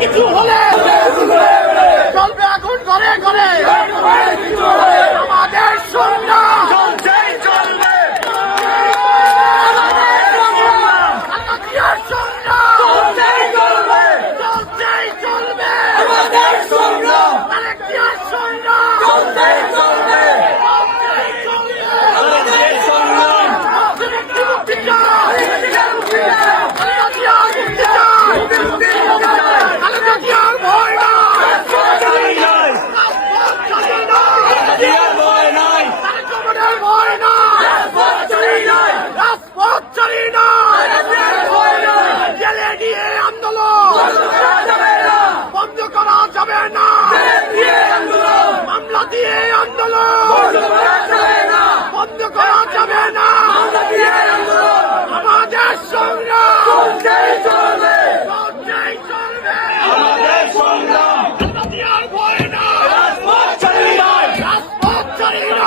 কিছু হলে চলবে এখন ঘরে ঘরে। আছে